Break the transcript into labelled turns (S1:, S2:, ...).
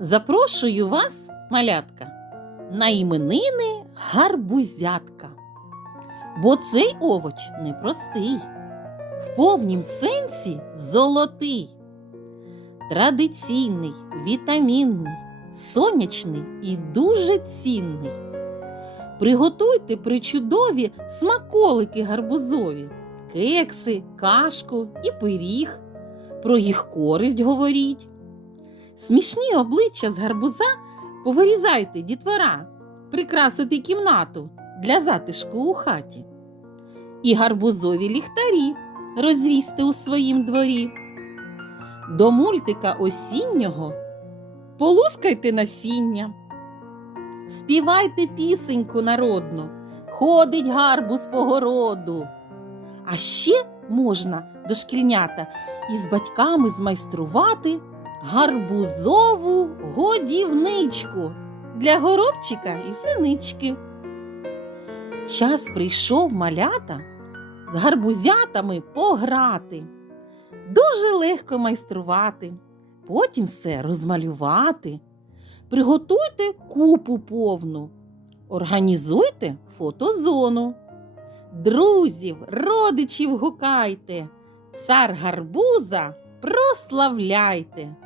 S1: Запрошую вас, малятка, на іменини гарбузятка. Бо цей овоч непростий, в повнім сенсі золотий, традиційний, вітамінний, сонячний і дуже цінний. Приготуйте причудові смаколики гарбузові, кекси, кашку і пиріг. Про їх користь говоріть. Смішні обличчя з гарбуза повирізайте дітвора, прикрасити кімнату для затишку у хаті. І гарбузові ліхтарі розвісьте у своїм дворі. До мультика осіннього полускайте насіння. Співайте пісеньку народну, ходить гарбуз по городу. А ще можна дошкільнята із батьками змайструвати гарбузову годівничку для горобчика і синички. Час прийшов малята з гарбузятами пограти. Дуже легко майструвати, потім все розмалювати. Приготуйте купу повну, організуйте фотозону. Друзів, родичів гукайте, цар гарбуза прославляйте.